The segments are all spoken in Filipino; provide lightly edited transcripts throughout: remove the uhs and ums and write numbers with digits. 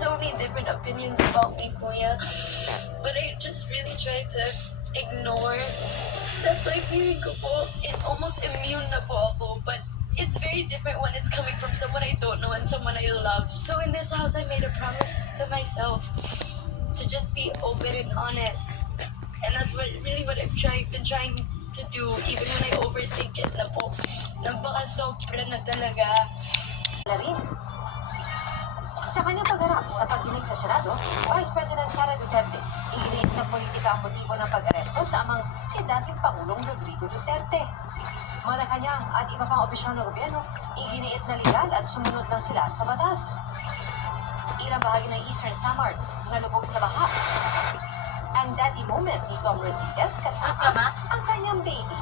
so many different opinions about me, Kuya. But I just really try to ignore. That's why feeling ko po, almost immune na po ako. But it's very different when it's coming from someone I don't know and someone I love. So in this house, I made a promise to myself to just be open and honest. And that's what I've been trying to do, even when I overthink it na po. Napaka-sobra na talaga. Rin. Sa kanyang pagharap sa pagdinig sa Senado, Vice President Sara Duterte, iginiit na politika ang motibo ng pag-aresto sa amang si dating Pangulong Rodrigo Duterte. Malacanang at iba pang opisyal ng gobyerno, iginiit na legal at sumunod lang sila sa batas. Ilang bahagi ng Eastern Samar nalubog sa baha. Ang daddy moment ni Tom Rodriguez kasama ang kanyang baby.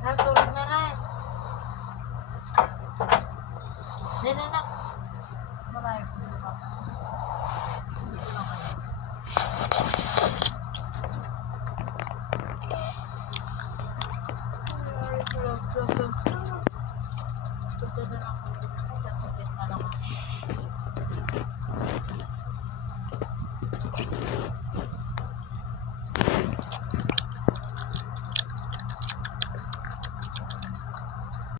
Natulog na rin. Nanana